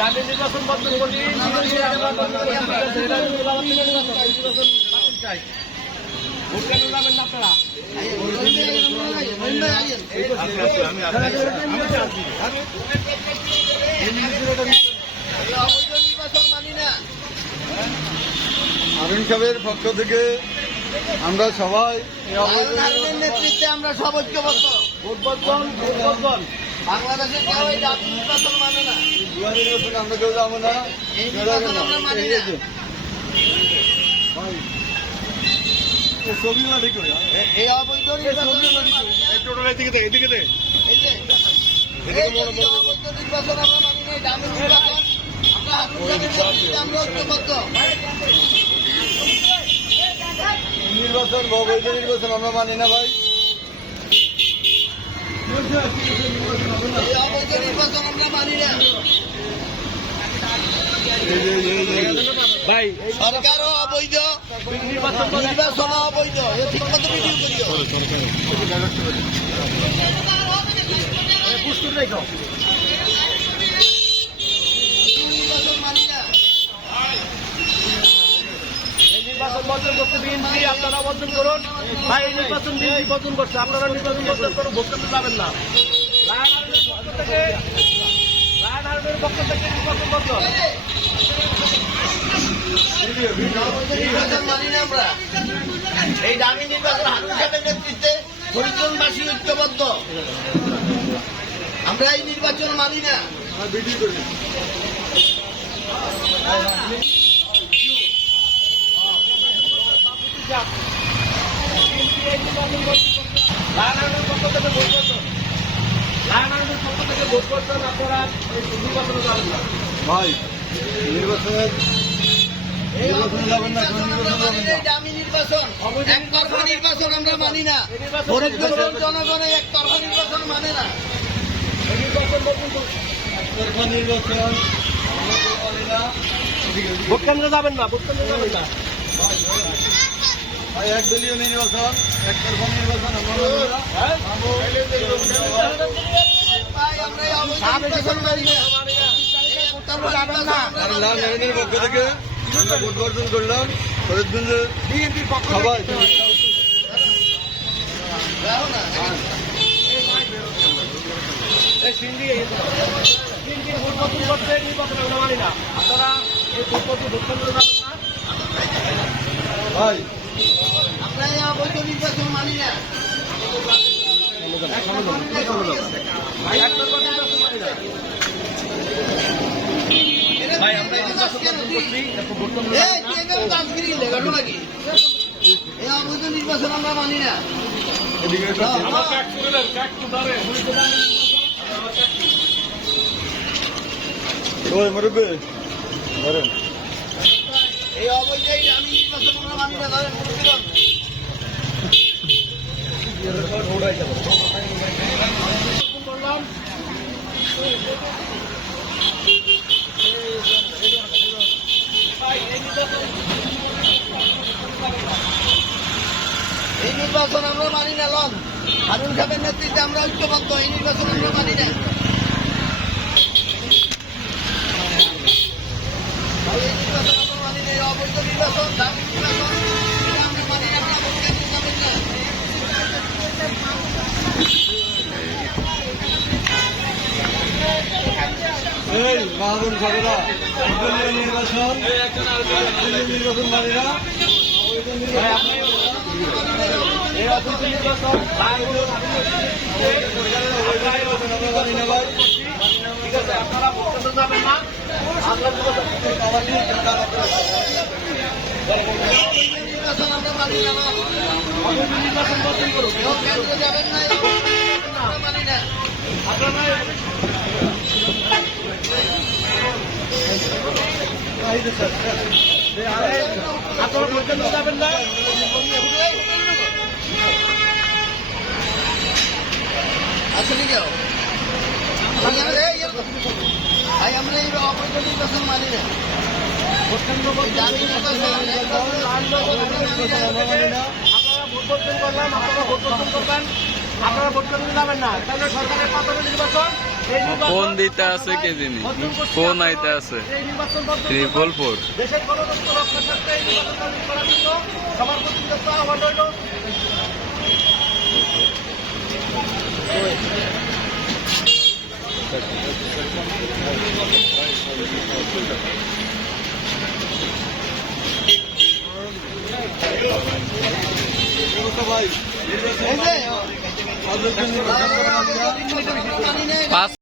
দাবি নির্বাচন বন্ধ করি ভোট কেন যাবেন না আপনারা নির্বাচন মানি না আমিন সাহেবের পক্ষ থেকে আমরা সবাই নেতৃত্বে আমরা সব ঐক্যবদ্ধ। কেউ এই নির্বাচন মানে না। আমরা কেউ যাব না। এই ছবিগুলো ঠিক করে অবৈধ মানি না। নির্বাচন আমরা মানি না, এই দামি নির্বাচন। আমরা আমরা ঐক্যবদ্ধ। নির্বাচন অবৈধ নির্বাচন আমরা মানি না ভাই অবৈধ নির্বাচন আমরা মানি না। ভাই সরকারও অবৈধ নির্বাচন অবৈধ ঠিক মতো ভিডিও করিও পুষ্টি রেখো। আপনারা বর্জন করুন। ভাই, এই নির্বাচন বিএনপি বর্জন করছে, আপনারা নির্বাচন বর্জন করুন, ভোট না লায়ন আর্মির পক্ষ থেকে নির্বাচন বর্জন এই দামি নির্বাচন সাহেবের নেতৃত্বে হরিজনবাসী ঐক্যবদ্ধ। আমরা এই নির্বাচন মানি না। ভাই নির্বাচনের নির্বাচনে যাবেন না নির্বাচনে যাবেন না। এই নির্বাচন। একতরফা নির্বাচন আমরা মানি না। ফরিদগঞ্জের জনগণ এই একতরফা নির্বাচন মানে না। ঠিক ভোট কেন্দ্রে যাবেন না ভোট কেন্দ্রে যাবেন না ভাই এক দলীয় নির্বাচন নির্বাচন নির্বাচন নির্বাচন আমরা। নারায়ণের পক্ষ থেকে ভোট বর্জন করলাম বিএনপির পক্ষ সবাই এই নির্বাচন বর্জন করছি এখন কেন্দ্রে এই যাবেন না। তুই এখানে দাসগিরি লেখাটো নাকি এই অবৈধ নির্বাচন আমরা মানি না। এদিকে একটা আমার করে দেন তো ধরে ওই মুরব্বী, ধরেন। এই অবৈধ এই দামি নির্বাচন আমরা মানি না করলাম এই নির্বাচন আমরা মানি না হারুন সাহেবের নেতৃত্বে আমরা ঐক্যবদ্ধ এই নির্বাচন আমরা মানি না ভাই, এই নির্বাচন নির্বাচন অবৈধ নির্বাচন। না ঠিক আছে আপনারা ভোট যাবেন না। আমরা নির্বাচন অবৈধ নির্বাচন আমরা আসলে ভাই আমরা এই অবৈধ নির্বাচন মানি না। আপনারা ভোট বর্জন করলাম আপনারা ভোট বর্জন করবেন আপনারা ভোট করতে যাবেন না তাহলে সরকারের পাতানো নির্বাচন এই দিতে আছে কে জানি আপনারা আইতে আছে। ত্রিপল ফোর দেশের গণতন্ত্র রক্ষার স্বার্থে নির্বাচন করার জন্য সবার প্রতি আহ্বান রইল ভাই এই যে, নির্বাচন মানি না পাঁচ